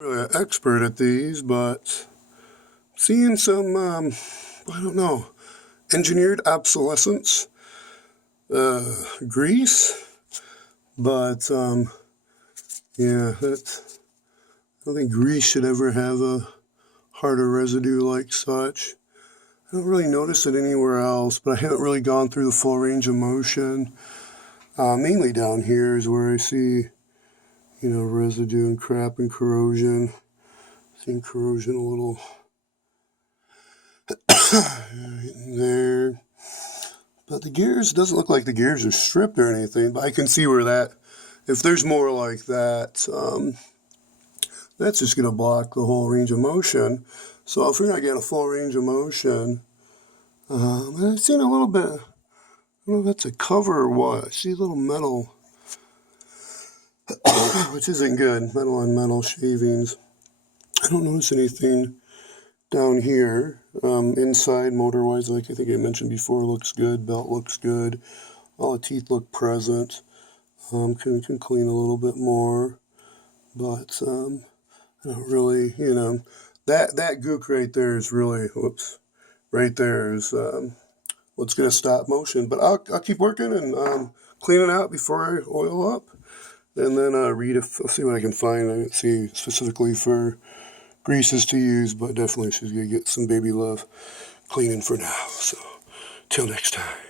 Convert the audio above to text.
Really an expert at these, but seeing some, I don't know, engineered obsolescence, grease, but, yeah, that's, I don't think grease should ever have a harder residue like such. I don't really notice it anywhere else, but I haven't really gone through the full range of motion. Mainly down here is where I see, you know, residue and crap and corrosion. Seeing corrosion a little there. But the gears, doesn't look like the gears are stripped or anything, but I can see where that, if there's more like that, that's just going to block the whole range of motion. So if we're not getting a full range of motion, I've seen a little bit, I don't know if that's a cover or what. I see a little metal, which isn't good, metal on metal shavings. I don't notice anything down here. Inside, motor-wise, like I think I mentioned before, looks good. Belt looks good. All the teeth look present. Can clean a little bit more, but I don't really, you know, that gook right there is really, whoops, right there is what's going to stop motion. But I'll keep working and clean it out before I oil up, and then I'll see what I can find. I didn't see specifically for greases to use, but definitely she's going to get some baby love cleaning for now. So, till next time.